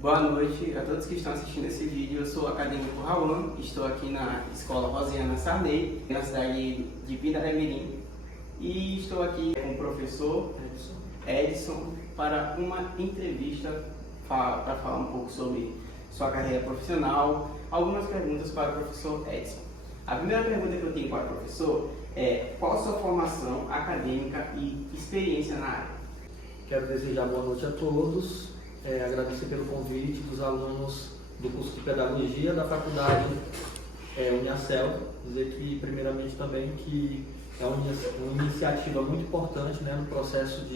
Boa noite a todos que estão assistindo esse vídeo. Eu sou o acadêmico Raul, estou aqui na Escola Rosiana Sarney, na cidade de Pindamonhangaba, e estou aqui com o professor Edson para uma entrevista para falar um pouco sobre sua carreira profissional, algumas perguntas para o professor Edson. A primeira pergunta que eu tenho para o professor é: qual a sua formação acadêmica e experiência na área? Quero desejar boa noite a todos, agradecer pelo convite dos alunos do curso de Pedagogia da Faculdade Uniacel, dizer que, primeiramente, também que é uma iniciativa muito importante, né, no processo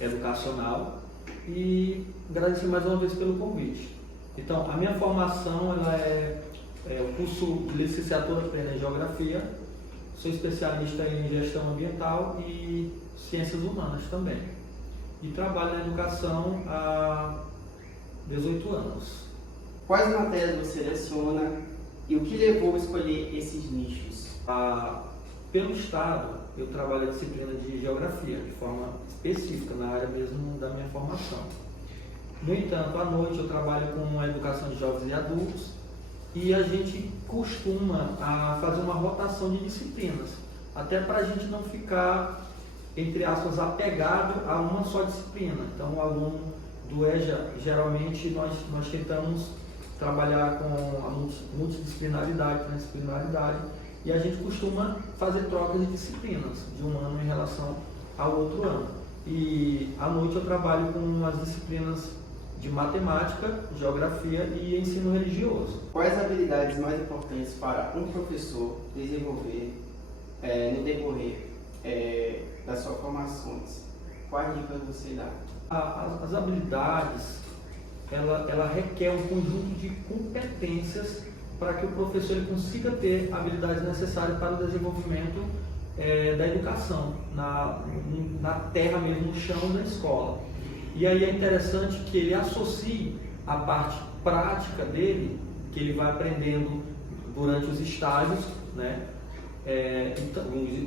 educacional, e agradecer mais uma vez pelo convite. Então, a minha formação ela é o curso de licenciatura plena em Geografia, sou especialista em Gestão Ambiental e Ciências Humanas também. E trabalho na educação há 18 anos. Quais matérias você leciona e o que levou a escolher esses nichos? Pelo Estado, eu trabalho a disciplina de Geografia, de forma específica, na área mesmo da minha formação. No entanto, à noite eu trabalho com a educação de jovens e adultos e a gente costuma fazer uma rotação de disciplinas, até para a gente não ficar, entre aspas, apegado a uma só disciplina. Então, o aluno do EJA, geralmente, nós tentamos trabalhar com a multidisciplinaridade, transdisciplinaridade, e a gente costuma fazer trocas de disciplinas, de um ano em relação ao outro ano. E à noite eu trabalho com as disciplinas de matemática, geografia e ensino religioso. Quais habilidades mais importantes para um professor desenvolver no decorrer das suas formações? Quais dicas você dá? As habilidades, ela requer um conjunto de competências para que o professor ele consiga ter habilidades necessárias para o desenvolvimento da educação, na terra mesmo, no chão da escola. E aí é interessante que ele associe a parte prática dele, que ele vai aprendendo durante os estágios, né?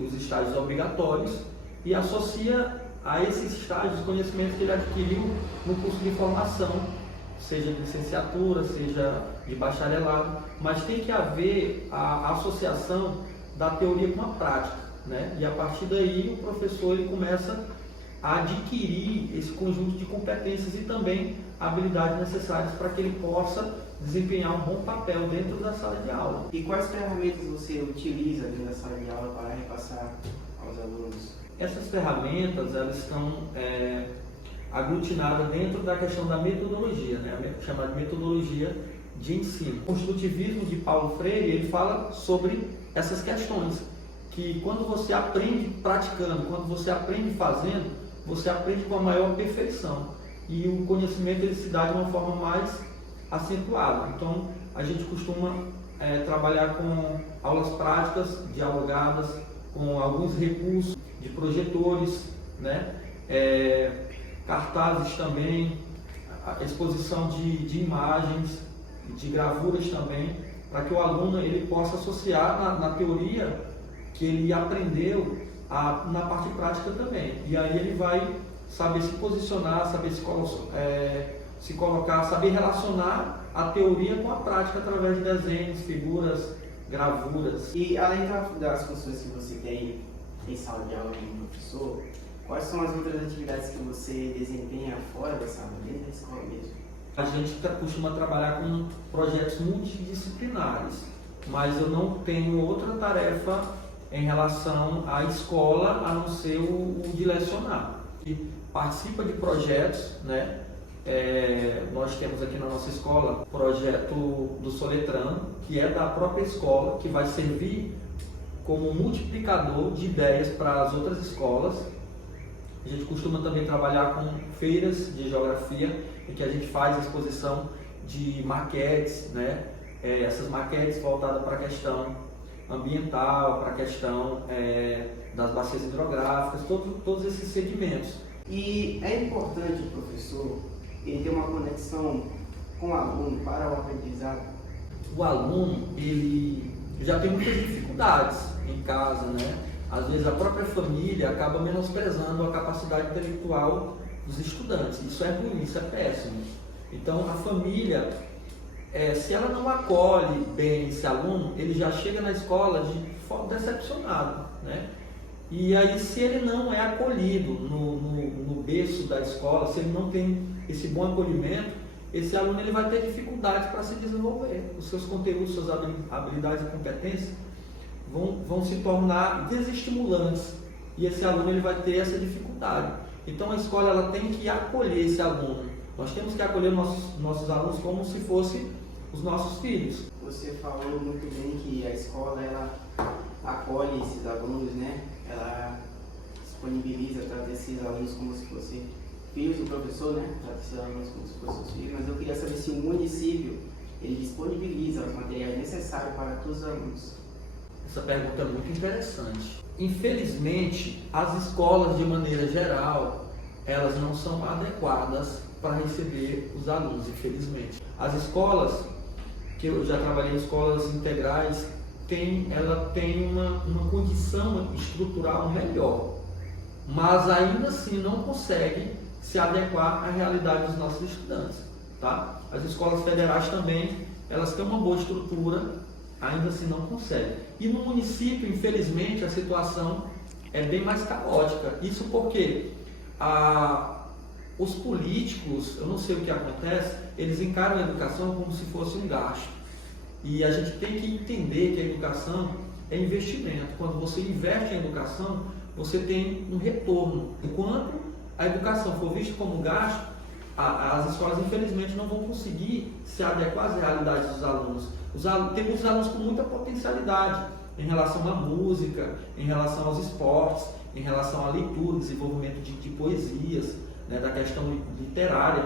Os estágios obrigatórios, e associa a esses estágios os conhecimentos que ele adquiriu no curso de formação, seja de licenciatura, seja de bacharelado, mas tem que haver a associação da teoria com a prática, né? E a partir daí o professor ele começa a adquirir esse conjunto de competências e também habilidades necessárias para que ele possa desempenhar um bom papel dentro da sala de aula. E quais ferramentas você utiliza dentro da sala de aula para repassar aos alunos? Essas ferramentas elas estão aglutinadas dentro da questão da metodologia, né? Chamada de metodologia de ensino. O construtivismo de Paulo Freire ele fala sobre essas questões, que quando você aprende praticando, quando você aprende fazendo, você aprende com a maior perfeição e o conhecimento ele se dá de uma forma mais acentuada. Então, a gente costuma trabalhar com aulas práticas, dialogadas, com alguns recursos de projetores, né? Cartazes também, a exposição de imagens, de gravuras também, para que o aluno ele possa associar na teoria que ele aprendeu na parte prática também. E aí ele vai saber se posicionar, saber se colocar, saber relacionar a teoria com a prática através de desenhos, figuras, gravuras. E além das funções que você tem em sala de aula como professor, quais são as outras atividades que você desempenha fora da sala, dentro da escola mesmo? A gente costuma trabalhar com projetos multidisciplinares, mas eu não tenho outra tarefa em relação à escola, a não ser o de lecionar. E participa de projetos, né? Nós temos aqui na nossa escola o projeto do Soletrano, que é da própria escola, que vai servir como multiplicador de ideias para as outras escolas. A gente costuma também trabalhar com feiras de geografia, em que a gente faz a exposição de maquetes, né? Essas maquetes voltadas para a questão ambiental, para a questão das bacias hidrográficas, todos esses segmentos. E é importante o professor ele ter uma conexão com o aluno para o aprendizado? O aluno ele já tem muitas dificuldades em casa, né? Às vezes a própria família acaba menosprezando a capacidade intelectual dos estudantes. Isso é ruim, isso é péssimo. Então, a família, se ela não acolhe bem esse aluno, ele já chega na escola decepcionado, né? E aí, se ele não é acolhido no berço da escola, se ele não tem esse bom acolhimento, esse aluno ele vai ter dificuldade para se desenvolver. Os seus conteúdos, suas habilidades e competências vão se tornar desestimulantes e esse aluno ele vai ter essa dificuldade. Então, a escola ela tem que acolher esse aluno. Nós temos que acolher nossos alunos como se fossem os nossos filhos. Você falou muito bem que a escola ela acolhe esses alunos, né? Ela disponibiliza para esses alunos como se fossem filhos do professor, né? Para esses alunos como se fossem os filhos. Mas eu queria saber se o município ele disponibiliza os materiais necessários para todos os alunos. Essa pergunta é muito interessante. Infelizmente, as escolas de maneira geral, elas não são adequadas para receber os alunos, infelizmente. As escolas, que eu já trabalhei em escolas integrais, ela tem uma condição estrutural melhor, mas ainda assim não consegue se adequar à realidade dos nossos estudantes, tá? As escolas federais também, elas têm uma boa estrutura, ainda assim não conseguem. E no município, infelizmente, a situação é bem mais caótica. Isso porque os políticos, eu não sei o que acontece, eles encaram a educação como se fosse um gasto. E a gente tem que entender que a educação é investimento. Quando você investe em educação, você tem um retorno. Enquanto a educação for vista como gasto, as escolas infelizmente não vão conseguir se adequar às realidades dos alunos. Tem muitos alunos com muita potencialidade em relação à música, em relação aos esportes, em relação à leitura, desenvolvimento de poesias, né, da questão literária,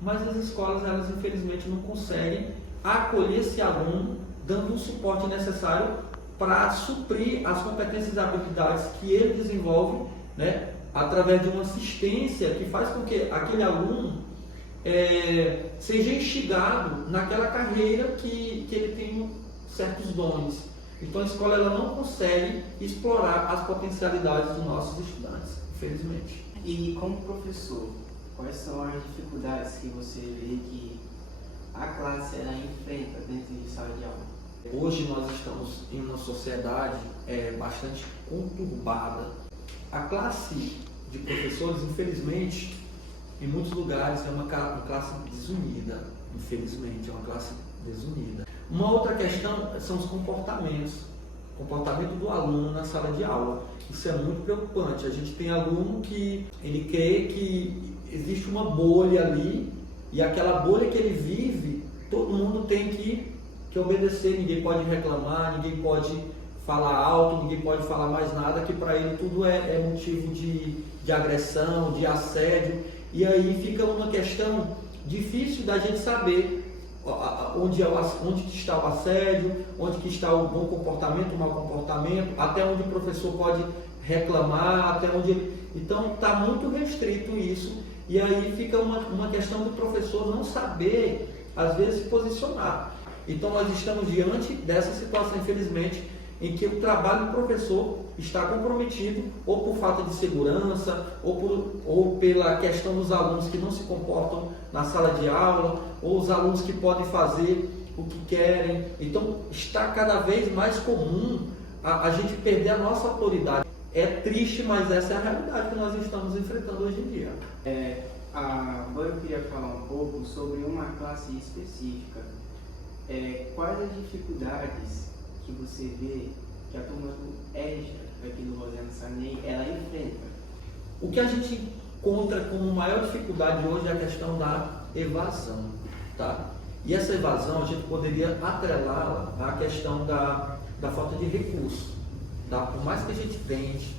mas as escolas, elas infelizmente não conseguem acolher esse aluno, dando o suporte necessário para suprir as competências e habilidades que ele desenvolve, né, através de uma assistência que faz com que aquele aluno seja instigado naquela carreira que ele tem certos dons. Então a escola ela não consegue explorar as potencialidades dos nossos estudantes, infelizmente. E como professor, quais são as dificuldades que você vê que a classe ela enfrenta dentro de sala de aula? Hoje nós estamos em uma sociedade bastante conturbada. A classe de professores, infelizmente, em muitos lugares é uma classe desunida. Infelizmente, é uma classe desunida. Uma outra questão são os comportamentos. O comportamento do aluno na sala de aula. Isso é muito preocupante. A gente tem aluno que ele crê que existe uma bolha ali e aquela bolha que ele vive, todo mundo tem que obedecer. Ninguém pode reclamar, ninguém pode falar alto, ninguém pode falar mais nada, que para ele tudo é motivo de agressão, de assédio. E aí fica uma questão difícil da gente saber onde está o assédio, onde que está o bom comportamento, o mau comportamento, até onde o professor pode reclamar, até onde... Então está muito restrito isso, e aí fica uma questão do professor não saber, às vezes, se posicionar. Então nós estamos diante dessa situação, infelizmente, em que o trabalho do professor está comprometido ou por falta de segurança, ou pela questão dos alunos que não se comportam na sala de aula, ou os alunos que podem fazer o que querem. Então está cada vez mais comum a gente perder a nossa autoridade. É triste, mas essa é a realidade que nós estamos enfrentando hoje em dia. Agora eu queria falar um pouco sobre uma classe específica. Quais as dificuldades que você vê que a turma do EJA, aqui do Rosiana Sarney, ela enfrenta? O que a gente encontra como maior dificuldade hoje é a questão da evasão, tá? E essa evasão a gente poderia atrelá-la à questão da falta de recursos, tá? Por mais que a gente tente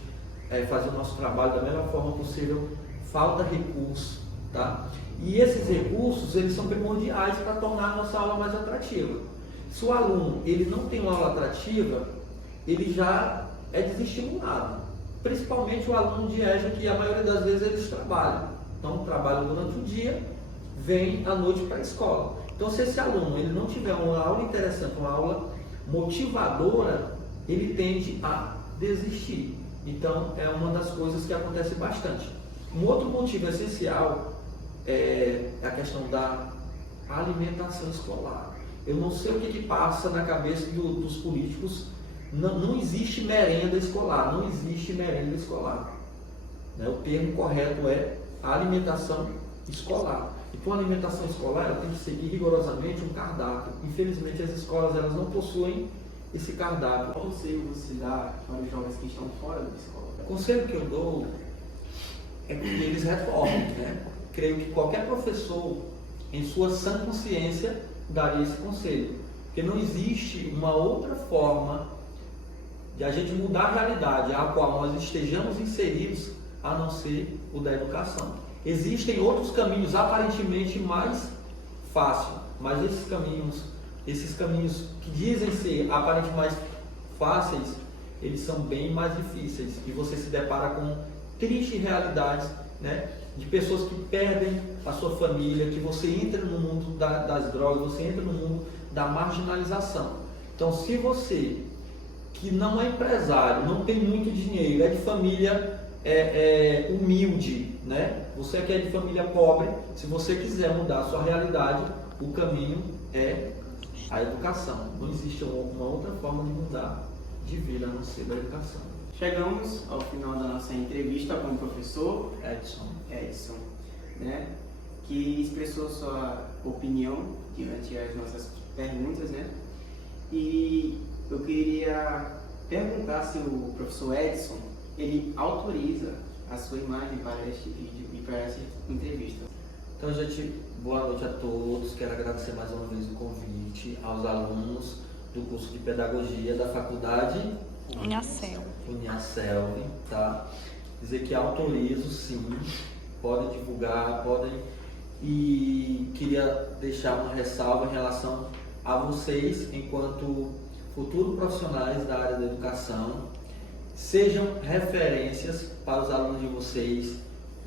fazer o nosso trabalho da melhor forma possível, falta recurso, tá? E esses recursos, eles são primordiais para tornar a nossa aula mais atrativa. Se o aluno ele não tem uma aula atrativa, ele já é desestimulado. Principalmente o aluno de EJA, que a maioria das vezes eles trabalham. Então, trabalham durante o dia, vem à noite para a escola. Então, se esse aluno ele não tiver uma aula interessante, uma aula motivadora, ele tende a desistir. Então, é uma das coisas que acontece bastante. Um outro motivo essencial é a questão da alimentação escolar. Eu não sei o que passa na cabeça dos políticos. Não existe merenda escolar, não existe merenda escolar. Né? O termo correto é alimentação escolar. Então a alimentação escolar ela tem que seguir rigorosamente um cardápio. Infelizmente as escolas elas não possuem esse cardápio. Qual conselho você dá para os jovens que estão fora da escola? O conselho que eu dou é que eles retornem, né? Creio que qualquer professor, em sua sã consciência, daria esse conselho. Porque não existe uma outra forma de a gente mudar a realidade a qual nós estejamos inseridos, a não ser o da educação. Existem outros caminhos aparentemente mais fáceis, mas esses caminhos que dizem ser aparentemente mais fáceis, eles são bem mais difíceis. E você se depara com tristes realidades, né, de pessoas que perdem a sua família, que você entra no mundo das drogas, você entra no mundo da marginalização. Então, se você que não é empresário, não tem muito dinheiro, é de família humilde, né? Você que é de família pobre, se você quiser mudar a sua realidade, o caminho é a educação. Não existe uma outra forma de mudar de vida a não ser da educação. Chegamos ao final da nossa entrevista com o professor Edson, né, que expressou sua opinião diante das nossas perguntas, né? E eu queria perguntar se o professor Edson ele autoriza a sua imagem para este vídeo e para essa entrevista. Então, gente, boa noite a todos. Quero agradecer mais uma vez o convite aos alunos do curso de Pedagogia da Faculdade Uniaselv, tá? Dizer que autorizo, sim, podem divulgar, podem. E queria deixar uma ressalva em relação a vocês, enquanto futuros profissionais da área da educação, sejam referências para os alunos de vocês,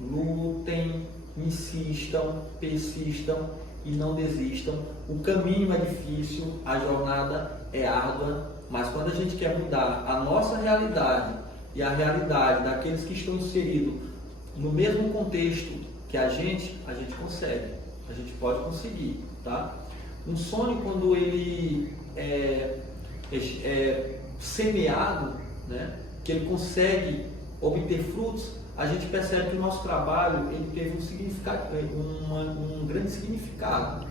lutem, insistam, persistam e não desistam. O caminho é difícil, a jornada é árdua, mas quando a gente quer mudar a nossa realidade e a realidade daqueles que estão inseridos no mesmo contexto que a gente consegue, a gente pode conseguir, tá? Um sonho, quando ele é semeado, né, que ele consegue obter frutos, a gente percebe que o nosso trabalho ele teve um significado, um grande significado.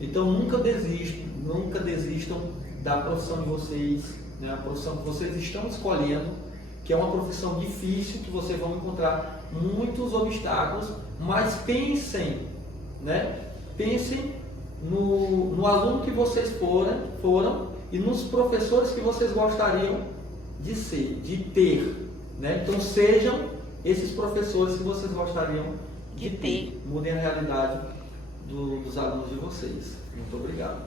Então nunca desistam da profissão de vocês, né, a profissão que vocês estão escolhendo, que é uma profissão difícil, que vocês vão encontrar muitos obstáculos, mas pensem, né, pensem no aluno que vocês foram e nos professores que vocês gostariam de ser, de ter, né? Então sejam esses professores que vocês gostariam de ter. Mudem a realidade dos alunos de vocês. Muito obrigado.